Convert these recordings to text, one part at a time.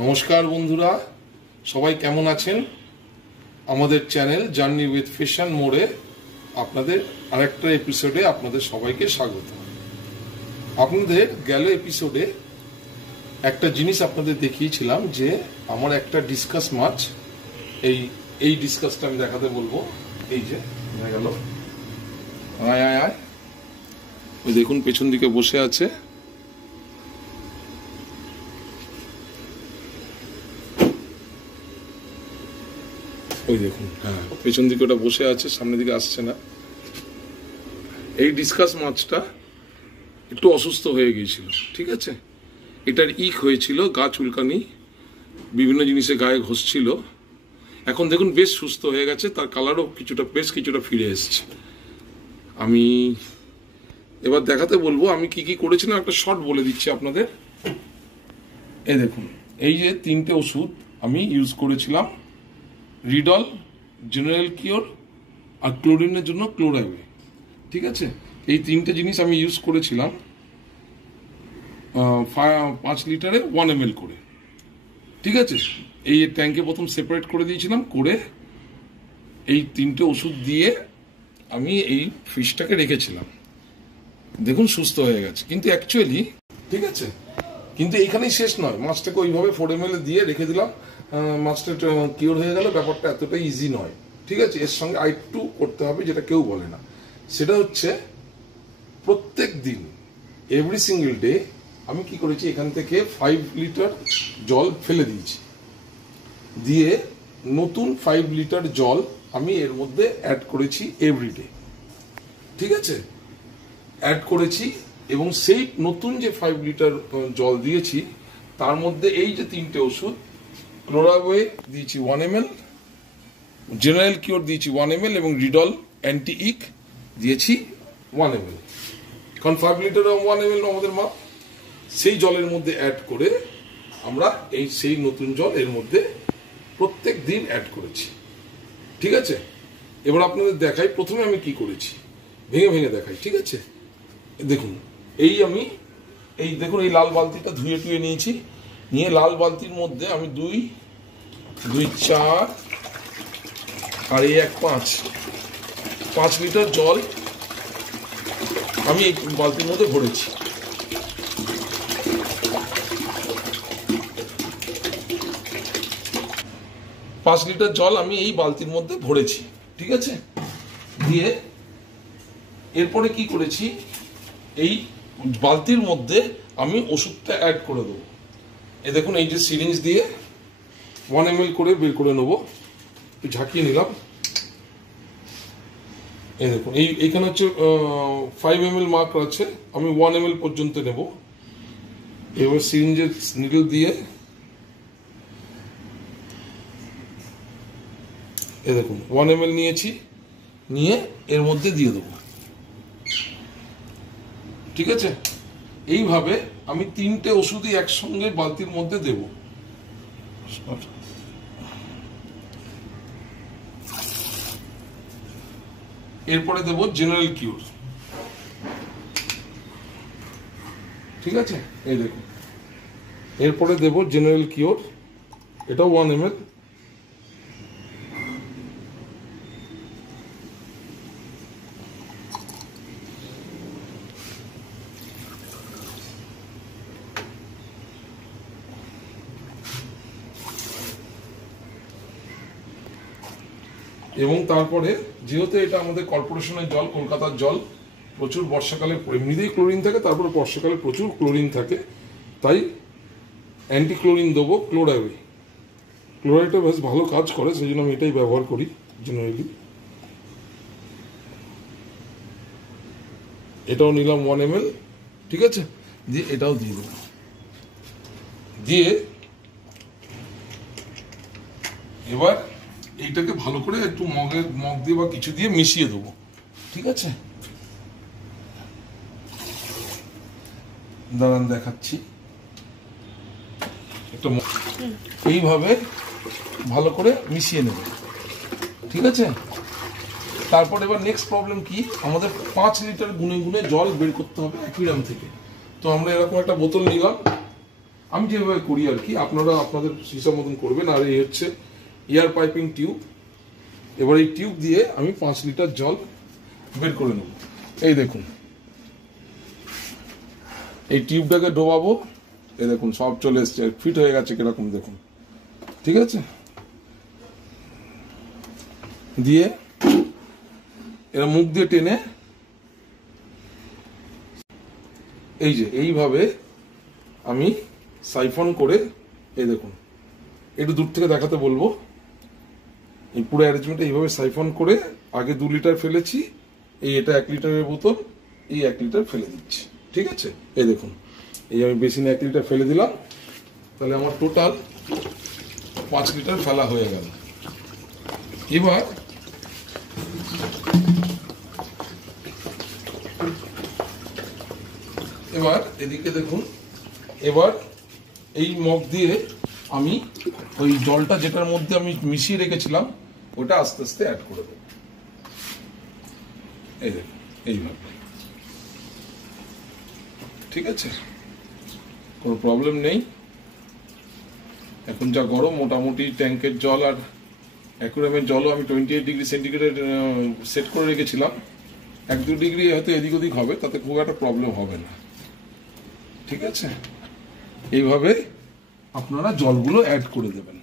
নমস্কার বন্ধুরা, সবাই কেমন আছেন? আমাদের চ্যানেল জার্নি উইথ ফ্যাশন মোড়ে আপনাদের আরেকটা এপিসোডে আপনাদের সবাইকে স্বাগত। আপনাদের গেল এপিসোডে একটা জিনিস আপনাদের দেখিয়েছিলাম যে আমার একটা ডিসকাস মাছ, এই ডিসকাসটা আমি দেখাতে বলবো। এই যে হয়ে গেল, আয় আয় আয়, ওই দেখুন পেছন দিকে বসে আছে। ওই দেখুন, হ্যাঁ, পেছন দিকে ওটা বসে আছে, সামনের দিকে আসছে না। এই ডিসকাস মাছটা একটু অসুস্থ হয়ে গিয়েছিল, ঠিক আছে। এটার ইক হয়েছিল, গা চুলকানি, বিভিন্ন জিনিসে গায়ে ঘষছিল। এখন দেখুন বেশ সুস্থ হয়ে গেছে, তার কালারও বেশ কিছুটা ফিরে এসছে। আমি এবার দেখাতে বলবো আমি কি কি করেছিলাম, একটা শর্ট বলে দিচ্ছি আপনাদের। এই দেখুন, এই যে তিনটে ওষুধ আমি ইউজ করেছিলাম, রিডল, জেনারেল কিওর আর ক্লোরিনের জন্য ক্লোরাইওয়ে, ঠিক আছে। এই তিনটে জিনিস আমি ইউজ করেছিলাম 5 লিটারে 1 ml করে, ঠিক আছে। এই ট্যাঙ্কে প্রথম সেপারেট করে দিয়েছিলাম, করে এই তিনটে ওষুধ দিয়ে আমি এই ফিশটাকে রেখেছিলাম। দেখুন সুস্থ হয়ে গেছে, কিন্তু অ্যাকচুয়ালি, ঠিক আছে, কিন্তু এইখানেই শেষ নয়। মাছটাকে ওইভাবে 4 ml দিয়ে রেখে দিলাম, মাছটা কিওর হয়ে গেল। ব্যাপারটা এতটা ইজি নয়, ঠিক আছে। এর সঙ্গে আরেকটু করতে হবে, যেটা কেউ বলে না। সেটা হচ্ছে প্রত্যেক দিন, এভরি সিঙ্গেল ডে, আমি কি করেছি, এখান থেকে 5 লিটার জল ফেলে দিয়েছি, দিয়ে নতুন 5 লিটার জল আমি এর মধ্যে অ্যাড করেছি এভরিডে, ঠিক আছে। অ্যাড করেছি, এবং সেই নতুন যে 5 লিটার জল দিয়েছি তার মধ্যে এই যে তিনটে ওষুধ, ক্লোরাওয়ে দিয়েছি 1 ml, জেনারেল কিওর দিয়েছি 1 ml, এবং রিডল অ্যান্টি ইক দিয়েছি 1 ml। কারণ 5 লিটার 1 ml আমাদের মাপ। সেই জলের মধ্যে অ্যাড করে আমরা সেই নতুন জল এর মধ্যে প্রত্যেক দিন অ্যাড করেছি, ঠিক আছে। এবার আপনাদের দেখাই প্রথমে আমি কি করেছি, ভেঙে ভেঙে দেখাই, ঠিক আছে। দেখুন, এই দেখুন, এই লাল বালতিটা ধুয়ে টুয়ে নিয়েছি, নিয়ে লাল বালতির মধ্যে আমি 2, 4 আর 1, 5 লিটার জল আমি এই বালতির মধ্যে ভরেছি। পাঁচ লিটার জল আমি এই বালতির মধ্যে ভরেছি, ঠিক আছে। দিয়ে এরপরে কি করেছি, এই বালতির মধ্যে আমি ওষুধটা অ্যাড করে দেবো। এই দেখুন, এই যে সিরিঞ্জ দিয়ে 1 ml করে বের করে নেবো, ঝাঁকিয়ে নিলাম। এই দেখুন, এইখানে হচ্ছে 5 ml মার্ক আছে, আমি 1 ml পর্যন্ত নেব। এবার সিরিঞ্জের নিডল দিয়ে এই দেখুন 1 ml নিয়েছি, নিয়ে এর মধ্যে দিয়ে দেবো, ঠিক আছে। এইভাবে আমি তিনটে ওষুধই একসঙ্গে বালতির মধ্যে দেব। এরপরে দেব জেনারেল কিওর, ঠিক আছে। এই দেখুন, এরপরে দেব জেনারেল কিওর, এটাও 1 ml। এবং তারপরে যেহেতু এটা আমাদের কর্পোরেশনের জল, কলকাতার জল, প্রচুর বর্ষাকালে এমনিতেই ক্লোরিন থাকে, তারপরে বর্ষাকালে প্রচুর ক্লোরিন থাকে, তাই অ্যান্টি ক্লোরিন দেবো, ক্লোরাইওয়ে। ক্লোরাইডটা বেশ ভালো কাজ করে, সেই জন্য আমি এটাই ব্যবহার করি জেনারেলি। এটাও নিলাম 1 ml, ঠিক আছে। দিয়ে এটাও দিয়ে দেবো, দিয়ে এবার এইটাকে ভালো করে একটু মগ দিয়ে বা কিছু দিয়ে মিশিয়ে দেবো, ঠিক আছে। দাঁড়ান দেখাচ্ছি, একটা এইভাবে ভালো করে মিশিয়ে নেব, ঠিক আছে। তারপর এবার নেক্সট প্রবলেম কি, আমাদের 5 লিটার গুনে গুনে জল বের করতে হবে অ্যাকুয়ারিয়াম থেকে। তো আমরা এরকম একটা বোতল নিলাম, আমি যেভাবে করি আর কি, আপনারা আপনাদের হিসাব মতন করবেন। আর এই হচ্ছে এয়ার পাইপিং টিউব। এবার এই টিউব দিয়ে আমি 5 লিটার জল বের করে নেব। এই দেখুন, এই টিউবটাকে ডোবাবো। এই দেখুন সব চলে এসছে, ফিট হয়ে গেছে কিরকম দেখুন, ঠিক আছে। দিয়ে এরা মুখ দিয়ে টেনে এই যে এইভাবে আমি সাইফন করে, এই দেখুন একটু দূর থেকে দেখাতে বলবো, এই পুরো অ্যারেঞ্জমেন্টটা এইভাবে সাইফন করে আগে 2 লিটার ফেলেছি, এটা 1 লিটারের বোতল, এই 1 লিটার ফেলে দিচ্ছি, ঠিক আছে। এই দেখুন, এই আমি বেসিনে 1 লিটার ফেলে দিলাম, তাহলে আমার টোটাল 5 লিটার ফেলা হয়ে গেল। এবার এদিকে দেখুন, এবার এই মগ দিয়ে আমি ওই জলটা যেটার মধ্যে আমি মিশিয়ে রেখেছিলাম ওটা আস্তে আস্তে অ্যাড করে দেবো। এই দেখুন এইভাবে, ঠিক আছে, কোনো প্রবলেম নেই। এখন যা গরম, মোটামুটি ট্যাঙ্কের জল আর অ্যাকুয়ারিয়ামের জলও আমি 28 ডিগ্রি সেন্টিগ্রেড সেট করে রেখেছিলাম। 1-2 ডিগ্রি হয়তো এদিক ওদিক হবে, তাতে খুব একটা প্রবলেম হবে না, ঠিক আছে। এইভাবে আপনারা জলগুলো অ্যাড করে দেবেন,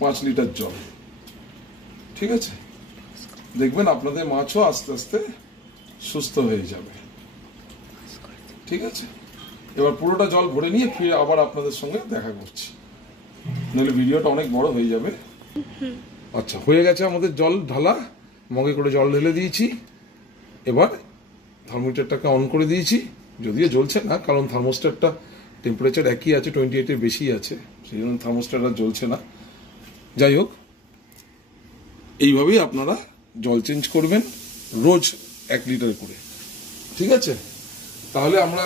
5 লিটার জল, ঠিক আছে। দেখবেন আপনাদের মাছও আস্তে আস্তে সুস্থ হয়ে যাবে, ঠিক আছে। এবার পুরোটা জল ভরে নিয়ে ফিরে আবার আপনাদের সঙ্গে দেখা করছি, নাহলে ভিডিওটা অনেক বড় হয়ে যাবে। আচ্ছা, হয়ে গেছে আমাদের জল ঢালা, মগে করে জল ঢেলে দিয়েছি। এবার থার্মোমিটারটাকে অন করে দিয়েছি, যদিও জ্বলছে না, কারণ থার্মোস্ট্যাটটা টেম্পারেচার একই আছে, 28 এর বেশি আছে, সেই জন্য থার্মোস্ট্যাট আর জ্বলছে না। যাই হোক, এইভাবেই আপনারা জল চেঞ্জ করবেন রোজ 1 লিটার করে, ঠিক আছে। তাহলে আমরা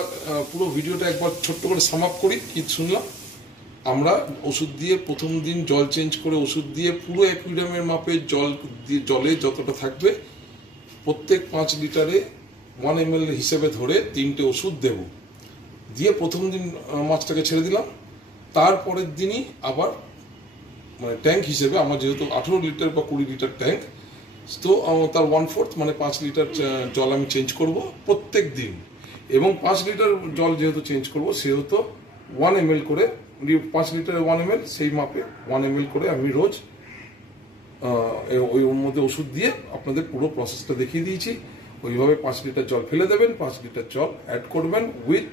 পুরো ভিডিওটা একবার ছোট্ট করে সাম আপ করি। কি শুনলাম আমরা? ওষুধ দিয়ে প্রথম দিন জল চেঞ্জ করে ওষুধ দিয়ে পুরো অ্যাকুয়ারিয়ামের মাপে জলে যতটা থাকবে প্রত্যেক 5 লিটারে 1 ml হিসেবে ধরে 3টে ওষুধ দেব, দিয়ে প্রথম দিন মাছটাকে ছেড়ে দিলাম। তারপরের দিনই আবার মানে ট্যাঙ্ক হিসেবে আমার যেহেতু 18 লিটার বা 20 লিটার ট্যাঙ্ক, তো তার 1/4 মানে 5 লিটার জল আমি চেঞ্জ করব প্রত্যেক দিন। এবং 5 লিটার জল যেহেতু চেঞ্জ করব সেহেতু 1 ml করে, 5 লিটারে 1 ml, সেই মাপে 1 ml করে আমি রোজ ওই মধ্যে ওষুধ দিয়ে আপনাদের পুরো প্রসেসটা দেখিয়ে দিয়েছি। ওইভাবে 5 লিটার জল ফেলে দেবেন, 5 লিটার জল অ্যাড করবেন উইথ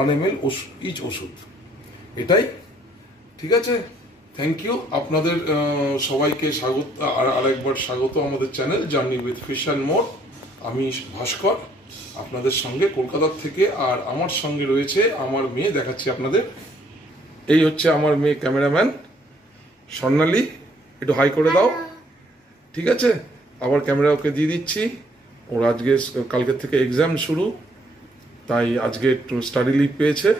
1 ml ইচ ওষুধ, এটাই, ঠিক আছে। থ্যাংক ইউ আপনাদের সবাইকে স্বাগত, আরেকবার স্বাগত আমাদের channel journey with fish and more. আমি ভাস্কর আপনাদের সঙ্গে কলকাতা থেকে, আর আমার সঙ্গে রয়েছে আমার মেয়ে, দেখাচ্ছি আপনাদের। এই হচ্ছে আমার মেয়ে ক্যামেরাম্যান স্বর্ণালী, একটু হাই করে দাও, ঠিক আছে। আবার ক্যামেরা ওকে দিয়ে দিচ্ছি। ওর আজকে কালকের থেকে এক্সাম শুরু, তাই আজকে একটু স্টাডি লিভ পেয়েছে।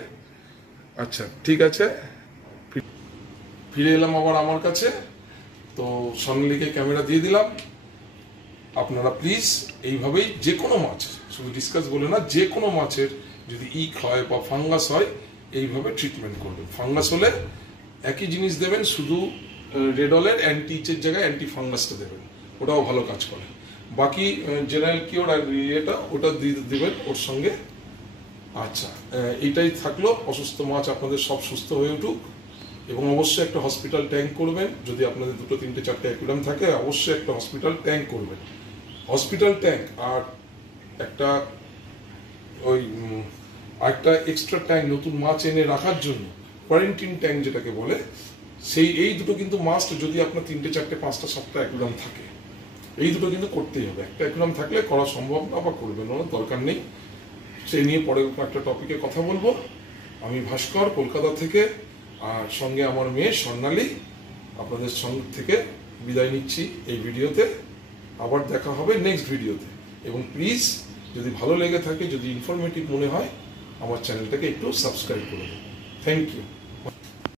আচ্ছা, ঠিক আছে, ফিরে এলাম আবার আমার কাছে। তো স্বর্ণালীকে ক্যামেরা দিয়ে দিলাম। আপনারা প্লিজ এইভাবেই যে কোনো মাছ, শুধু ডিসকাস বলে না, যে কোনো মাছের যদি ইক হয় বা ফাঙ্গাস হয় এইভাবে ট্রিটমেন্ট করবেন। ফাঙ্গাস হলে একই জিনিস দেবেন, শুধু রেডলের অ্যান্টি ইচের জায়গায় অ্যান্টি ফাঙ্গাসটা দেবেন, ওটাও ভালো কাজ করে। বাকি জেনারেল কিওর আর ইয়েটা ওটা দিবেন ওর সঙ্গে। আচ্ছা, এইটাই থাকলো। অসুস্থ মাছ আপনাদের সব সুস্থ হয়ে উঠুক, এবং অবশ্যই একটা হসপিটাল ট্যাঙ্ক করবেন। যদি আপনাদের 2, 3, 4টে অ্যাকুয়ারিয়াম থাকে অবশ্যই একটা হসপিটাল ট্যাঙ্ক করবেন। হসপিটাল ট্যাঙ্ক আর একটা ওই একটা এক্সট্রা ট্যাঙ্ক নতুন মাছ এনে রাখার জন্য কোয়ারেন্টিন ট্যাঙ্ক যেটাকে বলে, এই দুটো কিন্তু মাস্ট। যদি আপনার 3টে, 4টে, 5টা, 7টা অ্যাকুয়ারিয়াম থাকে, এই দুটো কিন্তু করতেই হবে। একটা অ্যাকুয়ারিয়াম থাকলে করা সম্ভব না বা করবেন না, দরকার নেই। সেই নিয়ে পরে একটা টপিকে কথা বলবো। আমি ভাস্কর কলকাতা থেকে, আর সঙ্গে আমার মেয়ে স্বর্ণালী। আপনাদের সঙ্গে থেকে বিদায় নিচ্ছি এই ভিডিওতে। আবার দেখা হবে নেক্সট ভিডিওতে। এবং প্লিজ যদি ভালো লেগে থাকে, যদি ইনফরমেটিভ মনে হয়, আমার চ্যানেলটাকে একটু সাবস্ক্রাইব করুন। Thank you.